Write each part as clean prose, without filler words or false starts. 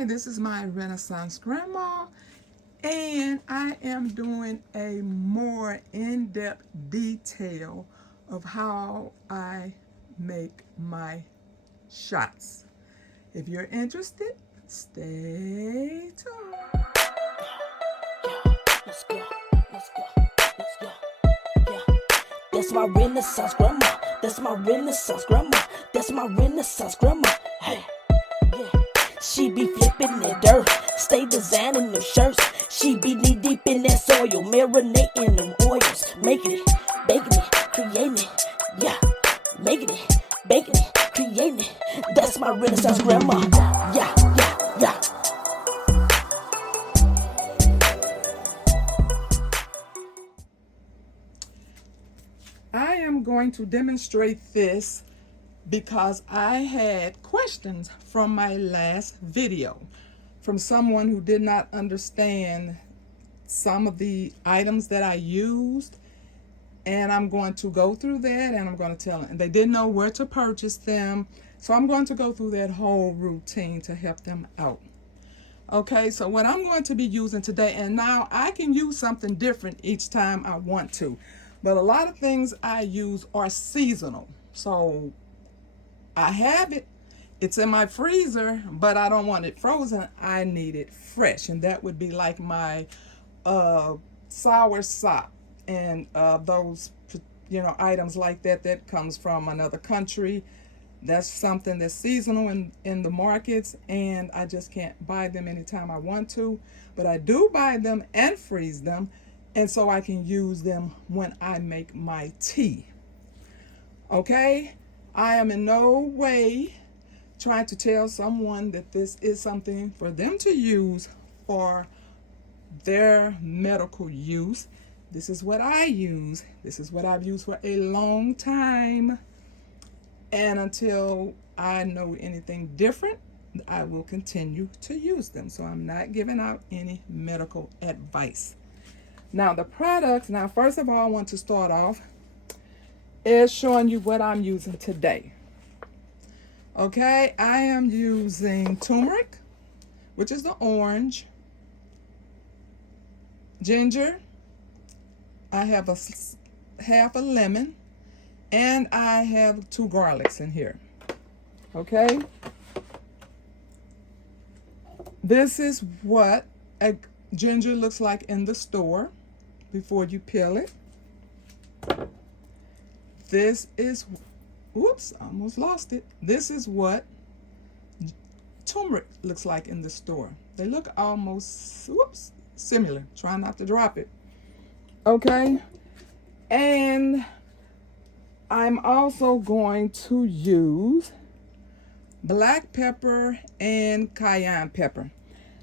Hi, this is my Renaissance Grandma, and I am doing a more in-depth detail of how I make my shots. If you're interested, stay tuned. Yeah, let's go, let's go, let's go. Yeah, that's my Renaissance grandma. That's my Renaissance grandma. That's my Renaissance grandma. Hey, yeah. She be flipping that dirt, stay designing them shirts. She be knee deep in that soil, marinating them oils, making it, baking it, creating it. Yeah, making it, baking it, creating it. That's my Renaissance grandma. Yeah, yeah, yeah. I am going to demonstrate this because I had questions from my last video from someone who did not understand some of the items that I used, and I'm going to go through that and I'm going to tell them. And they didn't know where to purchase them, so I'm going to go through that whole routine to help them out. Okay, so what I'm going to be using today, and now I can use something different each time I want to, but a lot of things I use are seasonal. So I have it, it's in my freezer, but I don't want it frozen. I need it fresh, and that would be like my sour sop and those items like that that comes from another country. That's something that's seasonal in the markets, and I just can't buy them anytime I want to, but I do buy them and freeze them, and so I can use them when I make my tea. Okay, I am in no way trying to tell someone that this is something for them to use for their medical use. This is what I use. This is what I've used for a long time. And until I know anything different, I will continue to use them. So I'm not giving out any medical advice. Now the products, first of all, I want to start off is showing you what I'm using today. Okay, I am using turmeric, which is the orange, ginger, I have half a lemon, and I have 2 garlics in here. Okay, this is what a ginger looks like in the store before you peel it. This is, oops, I almost lost it. This is what turmeric looks like in the store. They look almost, whoops, similar. Try not to drop it. Okay, and I'm also going to use black pepper and cayenne pepper.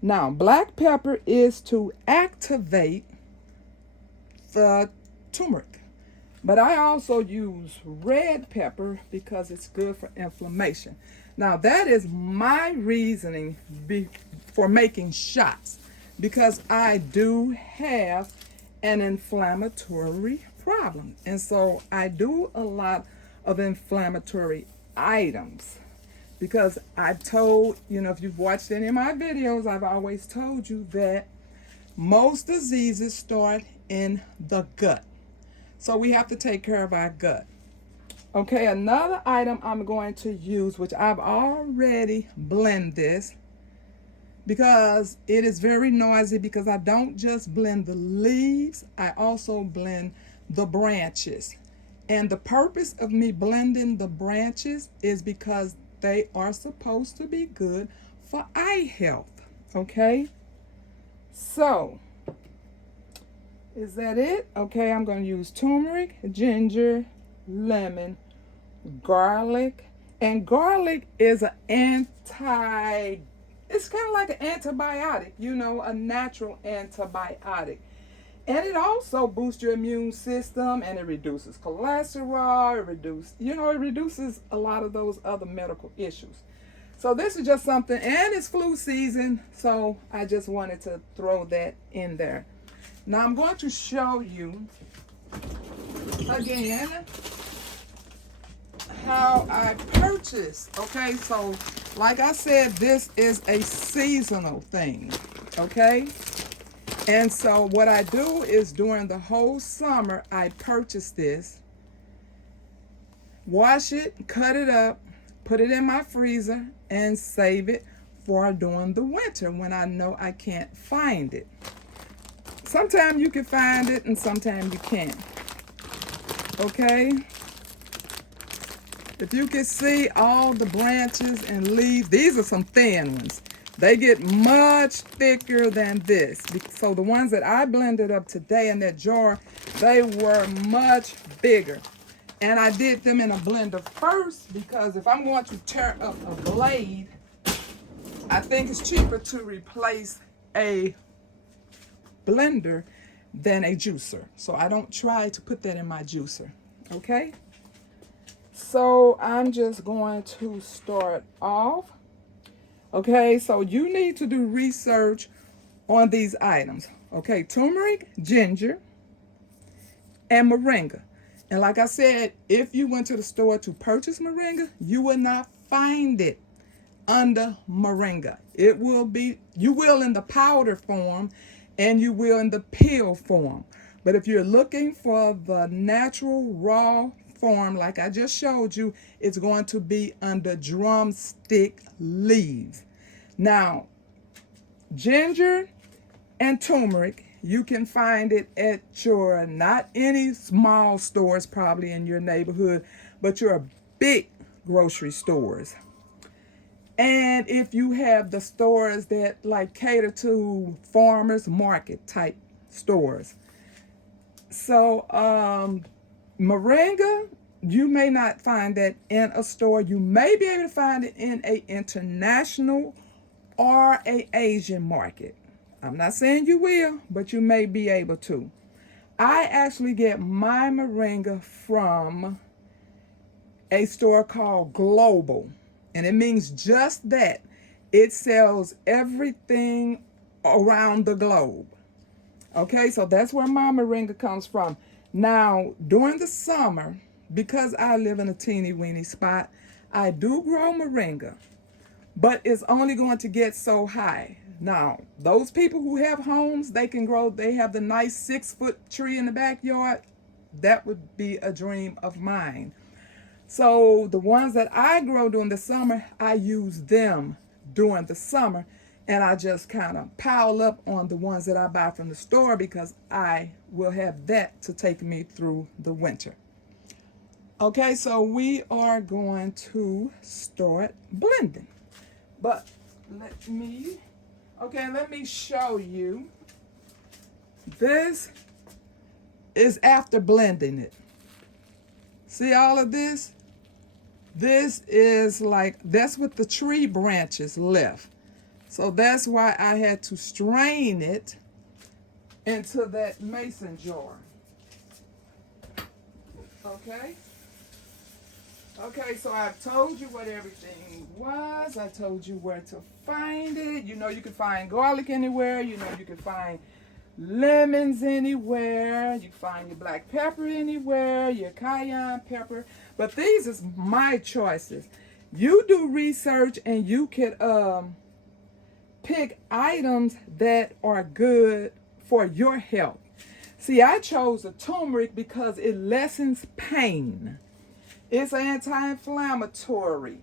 Now, black pepper is to activate the turmeric, but I also use red pepper because it's good for inflammation. Now, that is my reasoning for making shots, because I do have an inflammatory problem, and so I do a lot of inflammatory items, because I've told, if you've watched any of my videos, I've always told you that most diseases start in the gut, so we have to take care of our gut. Okay, another item I'm going to use, which I've already blended this, because it is very noisy, because I don't just blend the leaves, I also blend the branches. And the purpose of me blending the branches is because they are supposed to be good for eye health. Okay, so is that it? Okay, I'm going to use turmeric, ginger, lemon, garlic, and garlic is it's kind of like an antibiotic, a natural antibiotic. And it also boosts your immune system, and it reduces cholesterol, it reduces a lot of those other medical issues. So this is just something, and it's flu season, so I just wanted to throw that in there. Now I'm going to show you again how I purchased. Okay, so like I said, this is a seasonal thing, okay? And so what I do is during the whole summer, I purchase this, wash it, cut it up, put it in my freezer, and save it for during the winter when I know I can't find it. Sometimes you can find it and sometimes you can't. Okay? If you can see all the branches and leaves, these are some thin ones. They get much thicker than this. So the ones that I blended up today in that jar, they were much bigger. And I did them in a blender first because if I'm going to tear up a blade, I think it's cheaper to replace a blender than a juicer. So I don't try to put that in my juicer. Okay? So I'm just going to start off. Okay, so you need to do research on these items. Okay, turmeric, ginger, and moringa. And like I said, if you went to the store to purchase moringa, you will not find it under moringa. It will be, you will in the powder form and you will in the pill form. But if you're looking for the natural raw form, like I just showed you, it's going to be under drumstick leaves. Now, ginger and turmeric, you can find it at your, not any small stores probably in your neighborhood, but your big grocery stores. And if you have the stores that like cater to farmers market type stores. So moringa, you may not find that in a store. You may be able to find it in a international or a Asian market. I'm not saying you will, but you may be able to. I actually get my moringa from a store called Global. And it means just that. It sells everything around the globe. Okay, so that's where my moringa comes from. Now, during the summer, because I live in a teeny weeny spot, I do grow moringa, but it's only going to get so high. Now, those people who have homes, they can grow, they have the nice 6-foot tree in the backyard. That would be a dream of mine. So the ones that I grow during the summer, I use them during the summer, and I just kind of pile up on the ones that I buy from the store because I will have that to take me through the winter. Okay, so we are going to start blending. But let me show you. This is after blending it. See all of this? This is like, that's what the tree branches left. So that's why I had to strain it into that mason jar. Okay? Okay, so I've told you what everything was. I told you where to find it. You know you can find garlic anywhere. You know you can find lemons anywhere. You can find your black pepper anywhere, your cayenne pepper. But these is my choices. You do research and you can pick items that are good for your health. See, I chose the turmeric because it lessens pain. It's anti-inflammatory.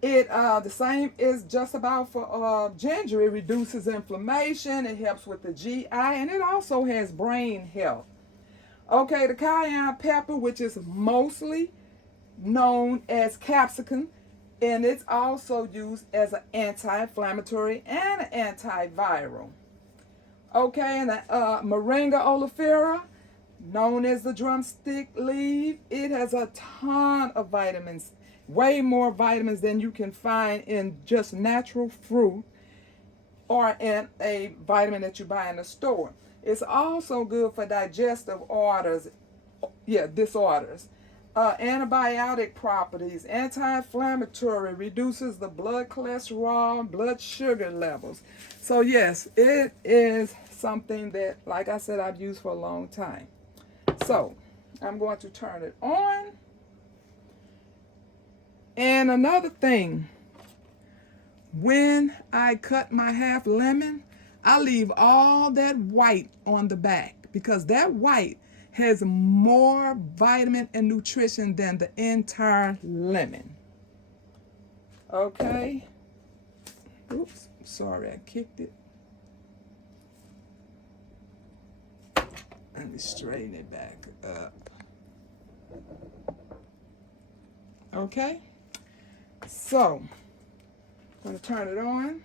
It the same is just about for ginger. It reduces inflammation. It helps with the GI, and it also has brain health. Okay, the cayenne pepper, which is mostly known as capsicum, and it's also used as an anti-inflammatory and an antiviral. Okay, and the moringa oleifera, known as the drumstick leaf, it has a ton of vitamins, way more vitamins than you can find in just natural fruit or in a vitamin that you buy in the store. It's also good for digestive disorders. Antibiotic properties, anti-inflammatory, reduces the blood cholesterol, blood sugar levels. So yes, it is something that, like I said, I've used for a long time. So I'm going to turn it on. And another thing, when I cut my half lemon, I leave all that white on the back because that white has more vitamin and nutrition than the entire lemon. Okay. Oops, sorry, I kicked it. Let me straighten it back up. Okay. So, I'm going to turn it on.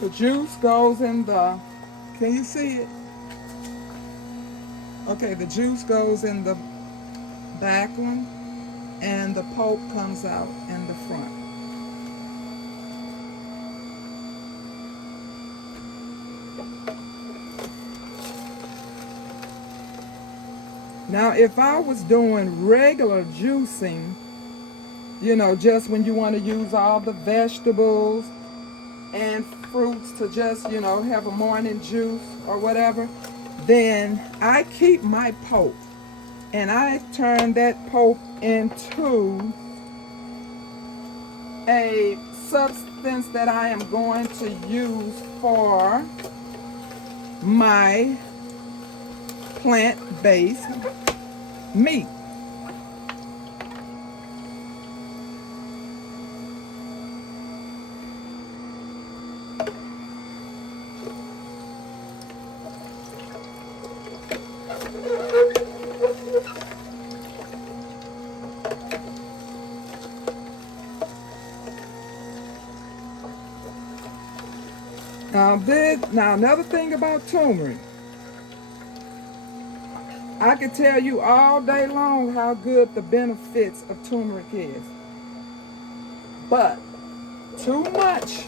The juice goes in the, can you see it? Okay, the juice goes in the back one and the pulp comes out in the front. Now, if I was doing regular juicing, you know, just when you want to use all the vegetables and fruits to just, you know, have a morning juice or whatever, then I keep my pulp and I turn that pulp into a substance that I am going to use for my plant-based meat. Now another thing about turmeric, I could tell you all day long how good the benefits of turmeric is. But too much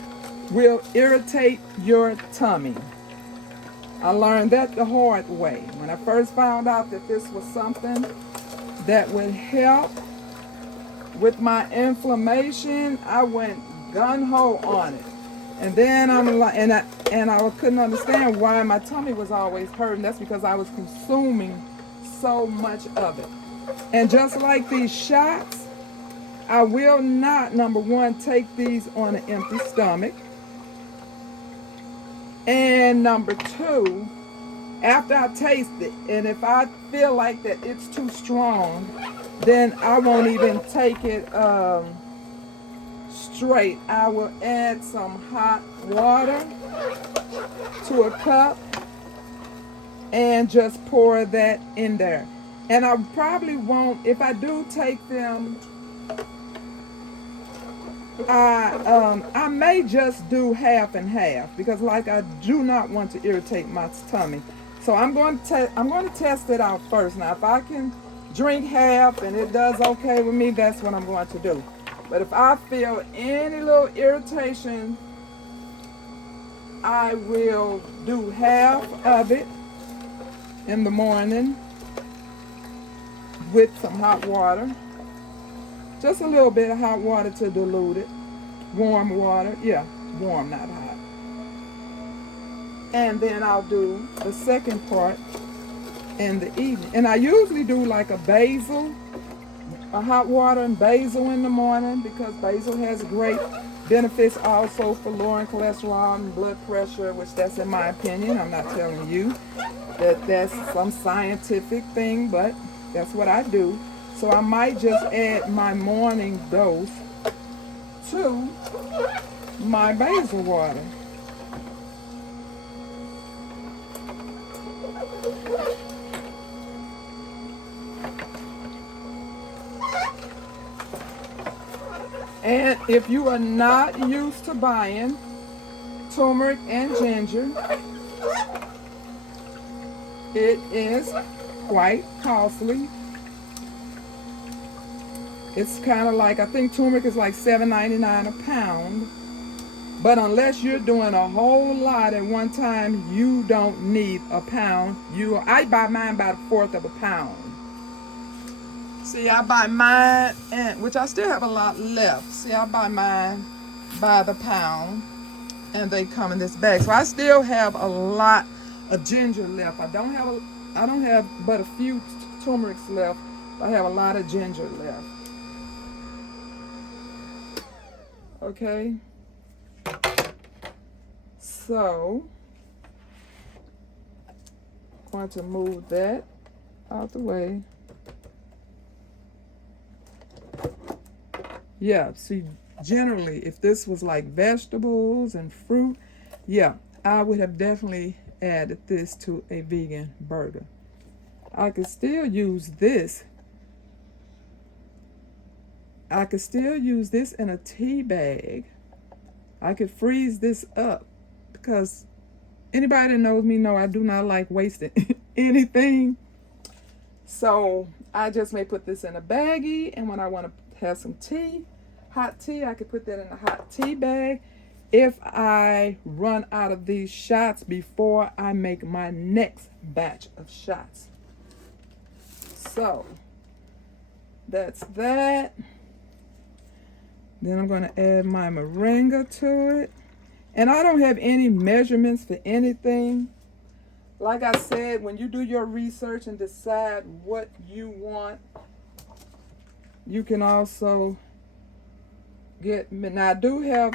will irritate your tummy. I learned that the hard way. When I first found out that this was something that would help with my inflammation, I went gung-ho on it. And then I'm like, and I couldn't understand why my tummy was always hurting. That's because I was consuming so much of it. And just like these shots, I will not, number one, take these on an empty stomach. And number two, after I taste it, and if I feel like that it's too strong, then I won't even take it straight. I will add some hot water to a cup and just pour that in there. And I probably won't, if I do take them, I may just do half and half because, like, I do not want to irritate my tummy. So I'm going to test it out first. Now, if I can drink half and it does okay with me, that's what I'm going to do. But if I feel any little irritation, I will do half of it in the morning with some hot water. Just a little bit of hot water to dilute it. Warm water. Yeah, warm, not hot. And then I'll do the second part in the evening. And I usually do like a basil, a hot water and basil in the morning because basil has great benefits also for lowering cholesterol and blood pressure, which that's in my opinion. I'm not telling you that that's some scientific thing, but that's what I do. So I might just add my morning dose to my basil water. And if you are not used to buying turmeric and ginger, it is quite costly. It's kind of like, I think turmeric is like $7.99 a pound. But unless you're doing a whole lot at one time, you don't need a pound. I buy mine by the fourth of a pound. See, I buy mine, which I still have a lot left. See, I buy mine by the pound, and they come in this bag. So I still have a lot of ginger left. I don't have but a few turmerics left. I have a lot of ginger left. Okay. So I'm going to move that out the way. Yeah, see, generally, if this was like vegetables and fruit, yeah, I would have definitely added this to a vegan burger. I could still use this. I could still use this in a tea bag. I could freeze this up because anybody that knows me know I do not like wasting anything. So I just may put this in a baggie, and when I want to have some tea, hot tea, I could put that in a hot tea bag if I run out of these shots before I make my next batch of shots. So that's that. Then I'm going to add my moringa to it. And I don't have any measurements for anything. Like I said, when you do your research and decide what you want, you can also get, now I do have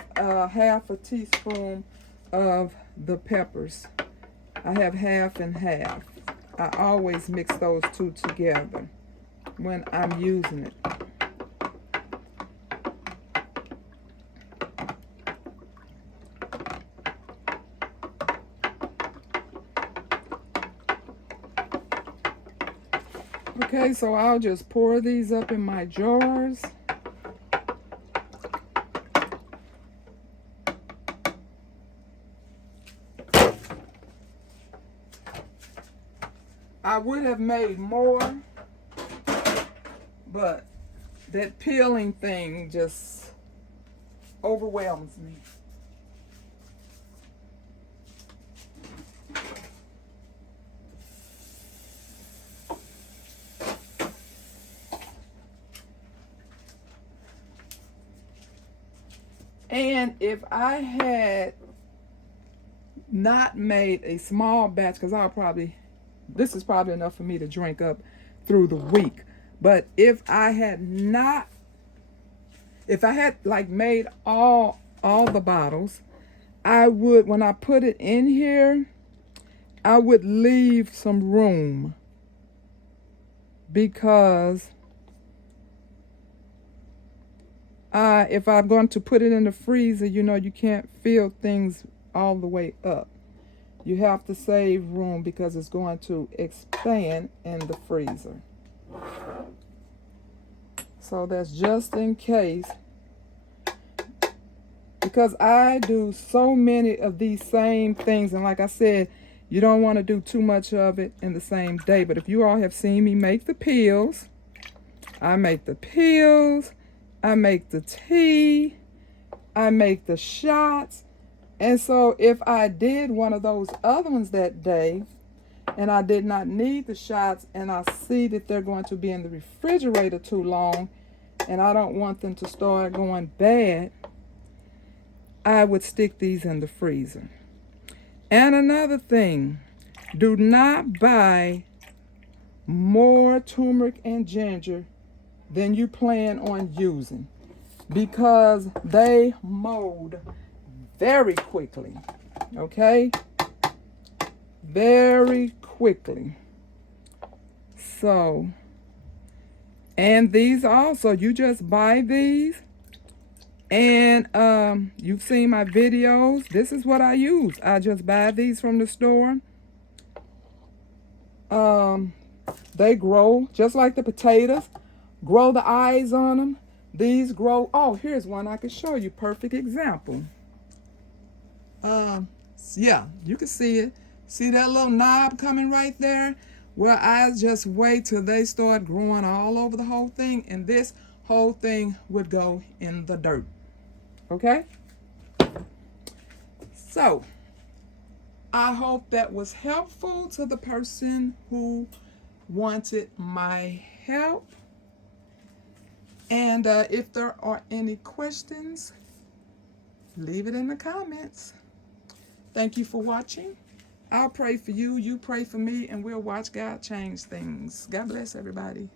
half a teaspoon of the peppers. I have half and half. I always mix those two together when I'm using it. Okay, so I'll just pour these up in my jars. I would have made more, but that peeling thing just overwhelms me. And if I had not made a small batch, because this is probably enough for me to drink up through the week. But if I had like made all the bottles, I would, when I put it in here, I would leave some room, because if I'm going to put it in the freezer, you can't fill things all the way up. You have to save room because it's going to expand in the freezer. So that's just in case, because I do so many of these same things, and like I said, you don't want to do too much of it in the same day. But if you all have seen me make the peels, I make the peels, I make the tea, I make the shots. And so if I did one of those other ones that day and I did not need the shots, and I see that they're going to be in the refrigerator too long and I don't want them to start going bad, I would stick these in the freezer. And another thing, do not buy more turmeric and ginger than you plan on using, because they mold very quickly. Okay? Very quickly. So, and these also, you just buy these, and you've seen my videos. This is what I use. I just buy these from the store. They grow just like the potatoes. Grow the eyes on them. These grow. Oh, here's one I could show you. Perfect example. Yeah, you can see it. See that little knob coming right there? Well, I just wait till they start growing all over the whole thing, and this whole thing would go in the dirt. Okay? So, I hope that was helpful to the person who wanted my help. And if there are any questions, Leave it in the comments. Thank you for watching. I'll pray for you, you pray for me, and we'll watch God change things. God bless everybody.